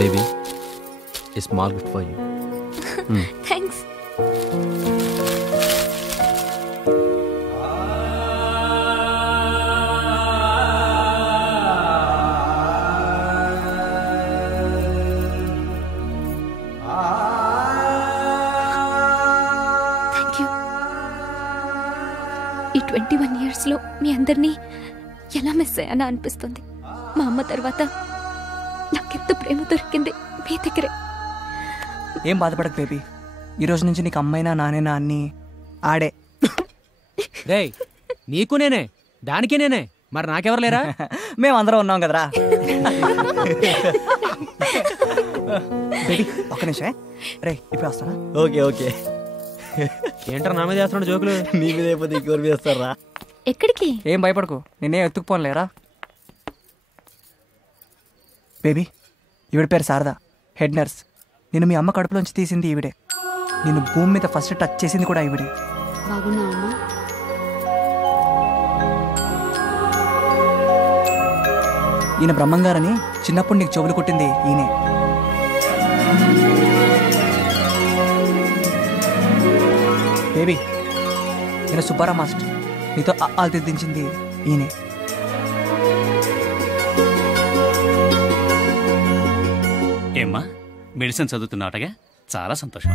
Baby, a small gift for you. Thanks. ఈ 21 yearsలో మీ అందరినీ ఎలా మిస్ అయ్యానా అనిపిస్తుంది. మా అమ్మ తర్వాత నాకెంత ప్రేమ దొరికింది మీ దగ్గరే. ఏం బాధపడకు బేబీ, ఈరోజు నుంచి నీకు అమ్మైనా నానేనా అన్ని ఆడే. రేయ్, నీకు నేనే, దానికి నేనే, మరి నాకెవరు లేరా? మేమందరం ఉన్నాం కదరా. బేబీ ఒక్క నిమిషమే, రే ఇప్పుడు వస్తానా? Okay okay. ఏంట్రా నా మీద చేస్తున్నాడు జోకులు? నీ మీద అయిపోతే ఇంకోరి మీద వేస్తారా? ఎక్కడికి? ఏం భయపడకు, నేనే ఎత్తుకుపోలేరా. బేబీ ఈవిడ పేరు శారద, హెడ్ నర్స్. నేను మీ అమ్మ కడుపులోంచి తీసింది ఈవిడే. నేను భూమి మీద ఫస్ట్ టచ్ చేసింది కూడా ఈవిడే. బాగున్నావమ్మా? ఈయన బ్రహ్మంగారని చిన్నప్పుడు నీకు చెవులు కొట్టింది ఈయనే. బేబీ ఈయన సుబ్బారా మాస్టర్, నీతో ఆలు దిద్దించింది ఈయనే. ఏమ్మా, మెడిసిన్ చదువుతున్నాటగా? చాలా సంతోషం.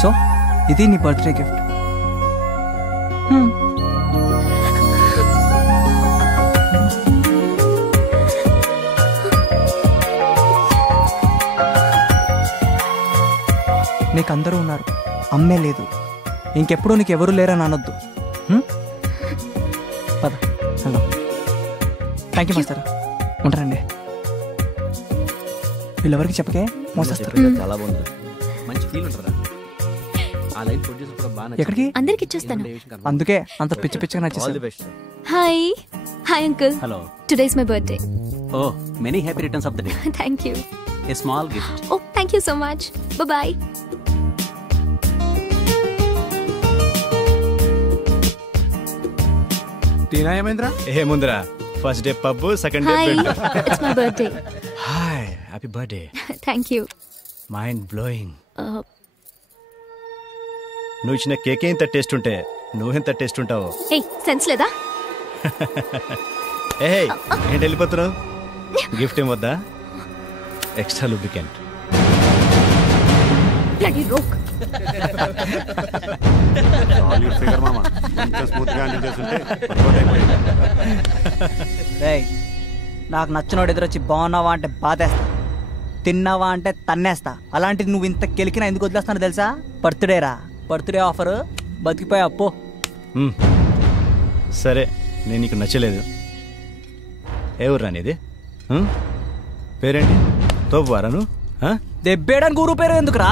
సో ఇది నీ బర్త్డే గిఫ్ట్. నీకు అందరూ ఉన్నారు, అమ్మే లేదు. ఇంకెప్పుడు నీకు ఎవరు లేరని అనొద్దు. పద హలో. Thank you master. ఉంటారండి. వీళ్ళెవరికి చెప్పకే మోసేస్తారు. చాలా బాగుంది, మంచి ఫీల్ ఉంటుందా? ఆ లైన్ ప్రొడ్యూసర్ కూడా బాగా ఎక్కడికి? అందరికి ఇచ్చేస్తాను. అందుకే అంత పిచ్చి పిచ్చిగా ఆల్ నచ్చేసాను. The best. Hi hi uncle. Hello. Today is my birthday. Oh, many happy returns of the day. Thank you. A small gift. Oh thank you so much. Bye. Tina ఏమైందిరా? ఏముందిరా, first day pub, second day hi, bed. It's my birthday. Hi, happy birthday. Thank you. Mind blowing. నువ్వు ఇచ్చిన కేకే ఇంత taste ఉంటే నువ్వెంత taste ఉంటావు. A sense లేదా? ఏ ఏంటి వెళ్ళిపోతున్నావు? గిఫ్ట్ ఏం వద్దా? Extra lubricant. Bloody rock. Solid figure మామ, కొంచెం స్మూత్ గా హ్యాండిల్ చేస్తుంటే రేయ్, నాకు నచ్చినోడు ఎదురొచ్చి బాగున్నావా అంటే బాధేస్తా, తిన్నావా అంటే తన్నేస్తా. అలాంటిది నువ్వు ఇంత కెలికినా ఎందుకు వదిలేస్తానో తెలుసా? బర్త్డేరా, బర్త్డే ఆఫర్, బతికిపోయా అప్పో. సరే, నేను నీకు నచ్చలేదు. ఏ ఊరు రానిది? పేరేంటి? తోపువారా నువ్వు? దెబ్బేయడానికి ఊరు పేరు ఎందుకురా?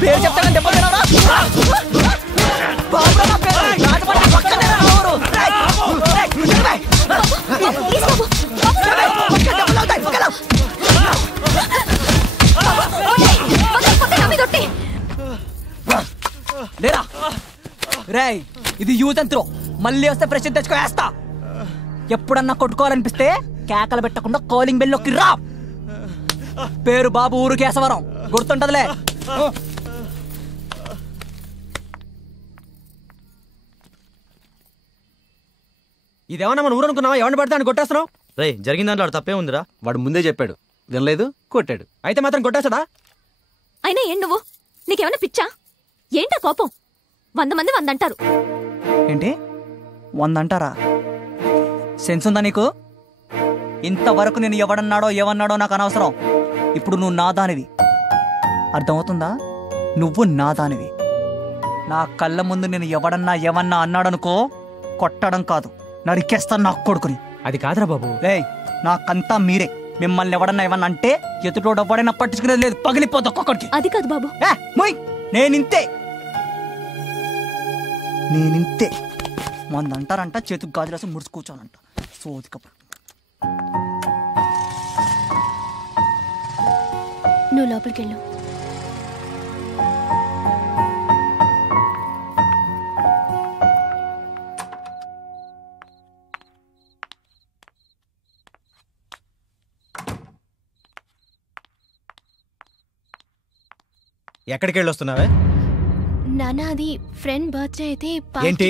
పేరు చెప్తానని దెబ్బతిన్నారా? లేరా రేయ్, ఇది యూజ్ అండ్ త్రో. మళ్ళీ వస్తే ఫ్రెష్ తెచ్చుకో వేస్తా. ఎప్పుడన్నా కొట్టుకోవాలనిపిస్తే కేకలు పెట్టకుండా కాలింగ్ బెల్ నొక్కి రా. పేరు బాబు, ఊరు కేశవరం, గుర్తుంటదిలే. ఇదేమన్నా మన ఊరు అనుకున్నావా? ఎవరిని పడితే అని కొట్టేస్తున్నావు? రే, జరిగిన దాంట్లో వాడు తప్పే ఉందిరా. వాడు ముందే చెప్పాడు, వినలేదు, కొట్టాడు. అయితే మాత్రం కొట్టేస్తాడా? అయినా ఏం నువ్వు? నీకేమైనా పిచ్చా? ఏంటా కోపం? 100 మంది 100 అంటారు. ఏంటి 100 అంటారా? సెన్స్ ఉందా నీకు? ఇంతవరకు నేను ఎవడన్నాడో ఏమన్నాడో నాకు అనవసరం. ఇప్పుడు నువ్వు నా దానివి, అర్థమవుతుందా? నువ్వు నా దానివి. నా కళ్ళ ముందు నేను ఎవడన్నా ఏమన్నా అన్నాడనుకో, కొట్టడం కాదు నరికేస్తాను నా కొడుకుని. అది కాదురా బాబు. లే నాకంతా మీరే. మిమ్మల్ని ఎవడన్నా ఏమన్నా అంటే ఎదుటోడు ఎవడైనా పట్టించుకునేది లేదు, పగిలిపోతా ఒక్కొక్కడికి. అది కాదు బాబు. నేనింతే మంది అంటారంట, చేతికి గాజు రాసి ముడుచు కూర్చోనంట. సోదిక నువ్వు లోపలికి వెళ్ళు. ఎక్కడికి వెళ్ళి వస్తున్నావే? నాన్న అది ఫ్రెండ్ బర్త్డే అయితే ఏంటి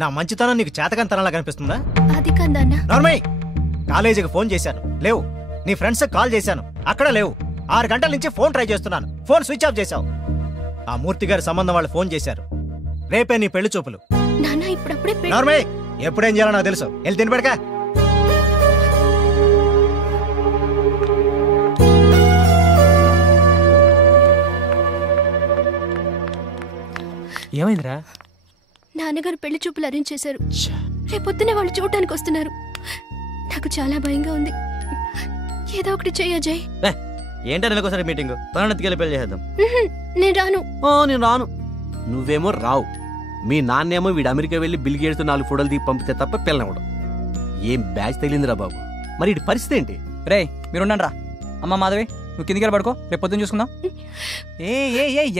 నా మంచితనం నీకు చేతకంతనంలా కనిపిస్తుందా? అది కాదన్నా. నార్మల్ కాలేజీకి ఫోన్ చేశాను, లేవు. నీ ఫ్రెండ్స్ కాల్ చేశాను, అక్కడ లేవు. 6 గంటల నుంచి ఫోన్ ట్రై చేస్తున్నాను, ఫోన్ స్విచ్ ఆఫ్ చేశావు. ఆ మూర్తి గారి సంబంధం వాళ్ళు ఫోన్ చేశారు, రేపే నీ పెళ్లి చూపులు. నాన్న ఇప్పుడప్పుడే నార్మల్ ఎప్పుడేం చేయాలో నాకు తెలుసు, వెళ్ళి తినబెడకా. ఏమైందిరా? నాన్నగారు పెళ్లి చూపులు అరేంజ్ చేశారు. రేపొద్దునే వాళ్ళు చూడటానికి వస్తున్నారు. నాకు చాలా భయంగా ఉంది. ఏదో ఒకటి చెయ్యి అజయ్. ఏంటో నెలకోసారి మీటింగ్, పనులెత్తికెళ్ళి పెళ్లి చేద్దాం. నేను రాను. నేను రాను. నువ్వేమో రావు, మీ నాన్నేమో వీడు అమెరికా వెళ్ళి బిల్ గేట్స్ 4 ఫోటోలు దిగి పంపితే తప్ప పిల్లనవడం. ఏం బ్యాచ్ తగిలిందిరా బాబు. మరి ఇటు పరిస్థితి ఏంటి? రే మీరుండండి రా. అమ్మ మాధవి నువ్వు కిందికి వెళ్ళి పడుకో, రేపు పొద్దున్న చూసుకుందాం. ఏ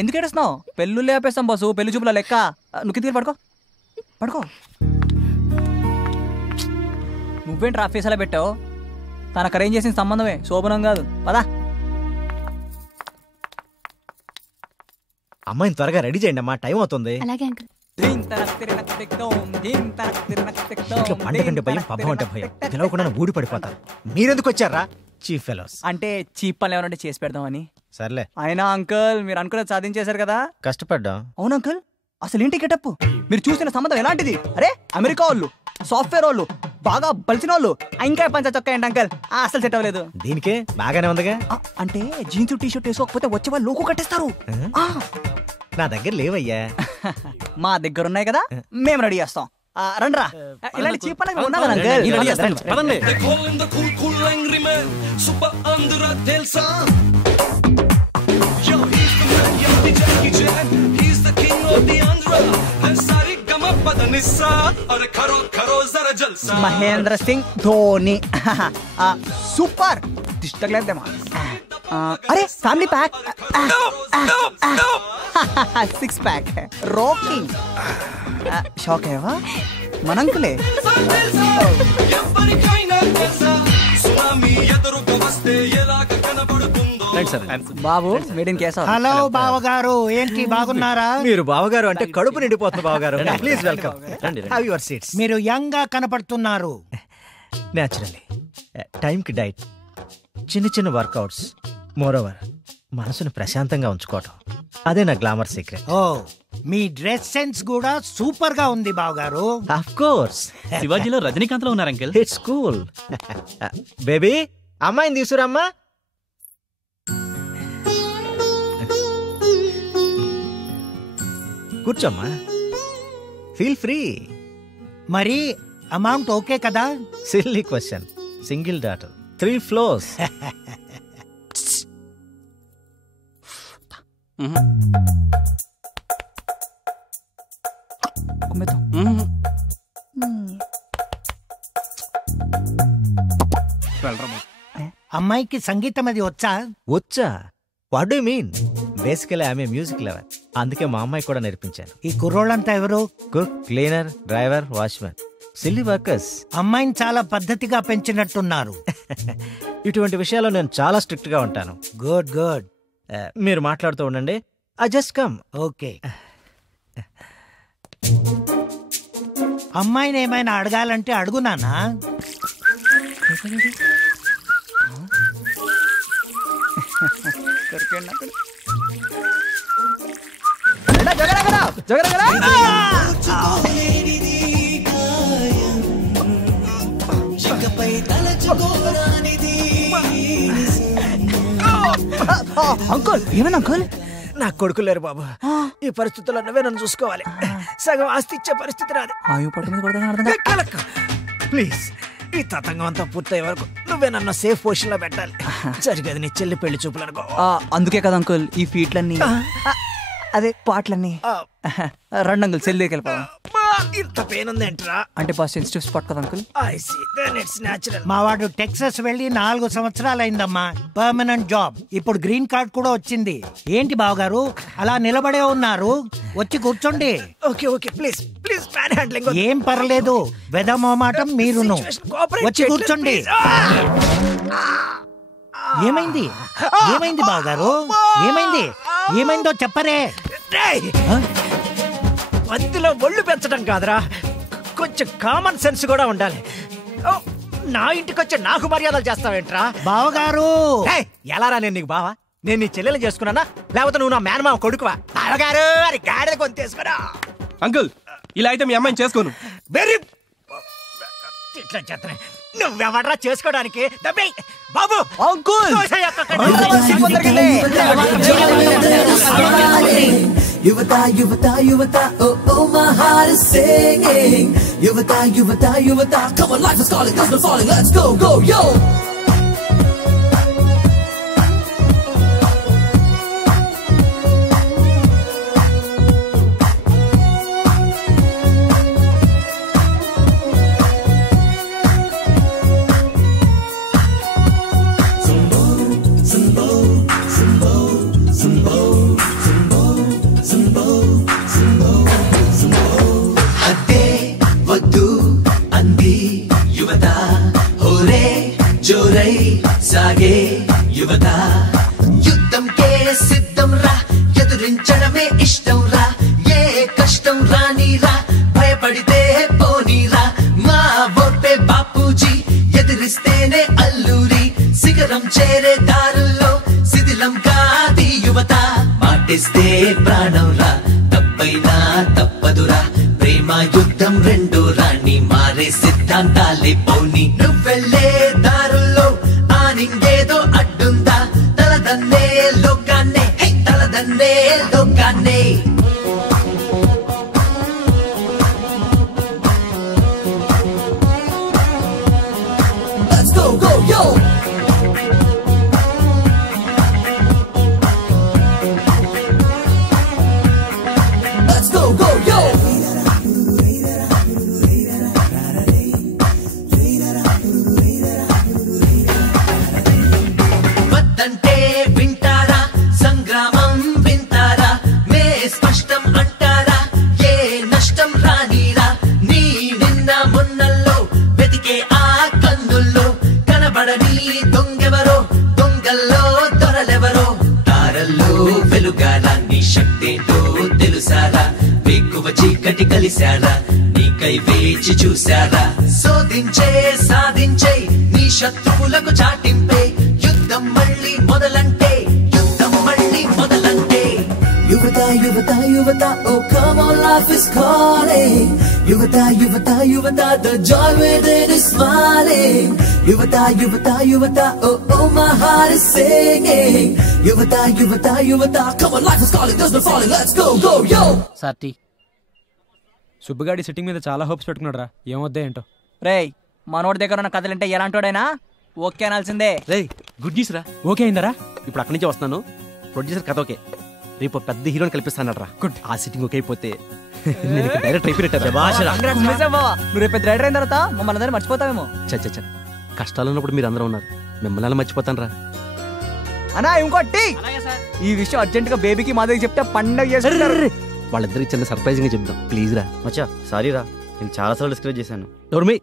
ఎందుకు ఏడుస్తున్నావు? పెళ్ళు లేపేస్తాం బాసు, పెళ్లి చూపుల లెక్క. నువ్వు కిందికి పడుకో పడుకో. నువ్వేంటి ఆఫీస్ అలా పెట్టావు? తనకు అరేంజ్ చేసిన సంబంధమే, శోభనం కాదు. పదా అమ్మాయిని త్వరగా రెడీ చేయండి అమ్మా, టైం అవుతుంది. అలాగే అంకుల్. ఇంట్లో పంట కంటే భయం, పబ్బం అంటే భయం. పిలవకుండా ఊడి పడిపోతారు. మీరెందుకు వచ్చారా చీఫ్ ఫెలోస్? అంటే చీప్ పనులు ఏమన్నా చేసి పెడదామని. సర్లే. అయినా అంకుల్ మీరు అనుకున్నది సాధించేశారు కదా. కష్టపడ్డా. అవును అంకుల్, అసలు ఏంటి గెటప్? మీరు చూసిన సంబంధం ఎలాంటిది? అరే అమెరికా వాళ్ళు, సాఫ్ట్వేర్ వాళ్ళు, బాగా బలిసిన వాళ్ళు, ఇంకా పంచ చొక్కా ఏంటి అంకుల్? అసలు సెట్ అవ్వలేదు. దీనికే బాగానే ఉందిగా. అంటే జీన్స్ టీ షర్ట్ వేసుకోకపోతే వచ్చే వాళ్ళు లోకు కట్టేస్తారు. నా దగ్గర లేవయ్యా. మా దగ్గర ఉన్నాయి కదా, మేము రెడీ చేస్తాం. రండ్రా, ఇలాంటి చీప్ పనులు ఉన్నా కదా అంకుల్. మహేంద్ర సింగ్ ధోని సూపర్ దిష్టలేదేమా. అరే family pack, 6 pack rocking. Shock అయ్యావా? మన అంకులే. బాబు మీటింగ్ కేసా. హలో బావగారు, ఏంటి బాగున్నారా? మీరు బావగారు అంటే కడుపు నిండిపోతుంది బావగారు. Please welcome, have your seats. మీరు యంగ్ గా కనపడుతున్నారు. న్యాచురల్లీ టైంకి డైట్, చిన్న చిన్న వర్కౌట్స్, మోరోవర్ మనసును ప్రశాంతంగా ఉంచుకోవటం, అదే నా గ్లామర్ సీక్రెట్. ఓ మీ డ్రెస్ సెన్స్ కూడా సూపర్ గా ఉంది బావగారు. Of course. శివాజీలో రజనీకాంత్ లో ఉన్నారు అంకిల్. It's cool. బేబీ అమ్మాయిని తీసుకురమ్మా. కూర్చోమ్మా, ఫీల్ ఫ్రీ. మరి అమౌంట్ ఓకే కదా? Silly question. Single daughter, 3 floors. అమ్మాయికి సంగీతం అది వచ్చా? వచ్చా? What do you mean? Basically ఆమె మ్యూజిక్ లవర్, అందుకే మా అమ్మాయి కూడా నేర్పించాను. ఈ కుర్రోళ్ళంతా ఎవరు? Cook, cleaner, driver, watchman, silly workers. అమ్మాయిని చాలా పద్ధతిగా పెంచినట్టున్నారు. ఇటువంటి విషయాల్లో నేను చాలా స్ట్రిక్ట్ గా ఉంటాను. Good good. మీరు మాట్లాడుతూ ఉండండి, ఐ జస్ట్ కమ్. ఓకే. అమ్మాయిని ఏమైనా అడగాలంటే అడుగునానా? అంకుల్ ఏమైనా అంకుల్? నాకు కొడుకు లేరు బాబు. ఈ పరిస్థితుల్లో నువ్వే నన్ను చూసుకోవాలి. సగం ఆస్తి ఇచ్చే పరిస్థితి రాదు. ఆయు పట్టు మీద కొడతాను. ప్లీజ్ ఈ తతంగం అంతా పూర్తయ్యే వరకు నువ్వే నన్ను సేఫ్ పొజిషన్ లో పెట్టాలి. జరిగేది నీ చెల్లి పెళ్లి చూపులు అనుకో. అందుకే కదా అంకుల్ ఈ ఫీట్లన్నీ అదే పాటలన్నీ. రండి అంకుల్ సెల్ దగ్గరికి వెళ్ళిపోదాం. ఇంత పెయిన్ ఉంది ఏంట్రా? అంటే బాగా సెన్సిటివ్ స్పాట్ కదా uncle. I see. Then it's natural. మా వాడు టెక్సస్ వెళ్ళి 4 సంవత్సరాలైందమ్మా. Permanent job. ఇప్పుడు గ్రీన్ కార్డ్ కూడా వచ్చింది. ఏంటి బావగారు అలా నిలబడే ఉన్నారు? వచ్చి కూర్చోండి. Okay okay please please manhandling. ఏం పర్లేదు, వెదమోమాటం మీరును. వచ్చి కూర్చోండి. ఏమైంది ఏమైంది బావగారు? ఏమైంది? ఏమైందో చెప్పరే. మధ్యలో ఒళ్ళు పెంచడం కాదురా, కొంచెం కామన్ సెన్స్ కూడా ఉండాలి. నా ఇంటికి వచ్చి నాకు మర్యాదలు చేస్తావేంట్రా బావగారు? ఎలారా నేను నీకు బావా? నేను నీ చెల్లెలు చేసుకున్నానా లేకపోతే నువ్వు నా మేనమామ కొడుకువా? బావగారు అని గాడిద కొంతేసుకురా. అంకుల్ ఇలా అయితే మీ అమ్మాయిని చేసుకోను. వెరీ ఇట్లా చేస్తానే. నువ్వెవడ్రా చేసుకోవడానికి? బాబు uncle Yuvata, Yuvata, Yuvata, oh, oh, my heart is singing. Yuvata, Yuvata, Yuvata, come on, life is calling, there's no falling, let's go, go, yo! జోరై సాగే యువత యుద్ధం కే సిద్ధం రా ఎదురించడమే ఇష్టం రా ఏ కష్టం రానిరా భయపడితే పోనీరా మా ఓపే బాపూజీ ఎదిరిస్తేనే అల్లూరి శిఖరం చేరే దారుల్లో శిథిలం కాది యువత మాటిస్తే ప్రాణం రా తప్పైనా తప్పదురా ప్రేమ యుద్ధం రెండు రాణి మారే సిద్ధాంతాలే పోని నువ్వెళ్ళే దారుల్లో ఆనింగేదో అడ్డుందా తలదన్నే లోకాన్నే తలదన్నే లోకాన్నే Let's go go yo Let's go go yo వద్దంటే వింటారా సంగ్రామం వింటారా మే స్పష్టం అంటారా ఏ నష్టం రానీరా నీ నిన్న మొన్నల్లో వెతికే ఆ కన్నుల్లో కనబడని దొంగెవరో దొంగల్లో దొరలెవరో తారల్లో వెలుగారా నీ శక్తేంటో తెలుసారా వేకువ చీకటి కలిశారా నీకై వేచి చూశారా శోధించే సాధించే నీ శత్రువులకు చాటింపే యుద్ధం మళ్ళీ మొదలంటే యుద్ధం మళ్ళీ మొదలంటే యువత యువత యువత oh come on life is calling యువత యువత యువత the joy within is smiling యువత యువత యువత oh oh my heart is singing యువత యువత యువత come on life is calling there's no falling let's go go yo సార్టీ సుబ్బగాడి సిట్టింగ్ మీద చాలా హోప్స్ పెట్టుకున్నాడు రా, ఏమొద్దా ఏంటో. రేయ్ మనోడి దగ్గర ఉన్న కథలంటే ఎలాంటోడైనా ఓకే అనాల్సిందే. రేయ్ గుడ్ న్యూస్ రా. ఓకే అయిందరా? ఇప్పుడు అక్కడి నుంచి వస్తున్నాను. ప్రొడ్యూసర్ కథ ఓకే, రేపు పెద్ద హీరోని కల్పిస్తాను రా. గుడ్. ఆ సిట్టింగ్ ఓకే అయిపోతే నేను డైరెక్ట్ అయిపోయినట్టు. నువ్వు రేపు రైడర్ అయిన తర్వాత మమ్మల్ని అందరూ మర్చిపోతావేమో. చచ్చ కష్టాలు ఉన్నప్పుడు మీరు అందరూ ఉన్నారు, మిమ్మల్ని అలా మర్చిపోతాను రా. అన్నా ఇంకోటి, ఈ విషయం అర్జెంట్ గా బేబీకి మా దగ్గర చెప్తే పండగ చేసుకుంటారు. వాళ్ళిద్దరికి చిన్న సర్ప్రైజింగ్ గా చెప్తాం ప్లీజ్ రా. మచ్చా సారీ రా, నేను చాలా సార్లు డిస్కరేజ్ చేశాను. డోర్మి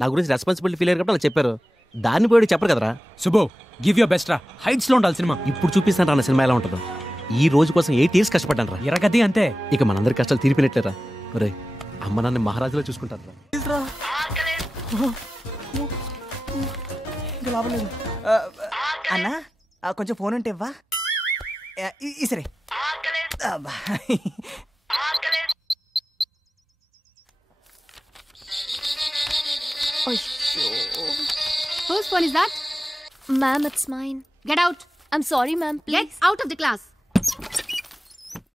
నా గురించి రెస్పాన్సిబిలిటీ ఫీల్ అయ్యారు కాబట్టి అలా చెప్పారు, దాన్ని పోయి చెప్పరు కదరా. సుబ్బు గివ్ యువర్ బెస్ట్ రా, హైట్స్ లో ఉండాలి సినిమా. ఇప్పుడు చూపిస్తాను రా నా సినిమా ఎలా ఉంటుందో. ఈ రోజు కోసం 8 years కష్టపడ్డాను రా. ఎరగది అంతే, ఇక మనందరి కష్టాలు తీరిపోయినట్లేరా. రే అమ్మ నాన్న మహారాజులో చూసుకుంటారు రా. అన్నా కొంచెం ఫోన్ ఉంటే ఇవ్వా. సరే Whose phone is that? Ma'am, it's mine. Get out. I'm sorry, ma'am. Please. Get out of the class.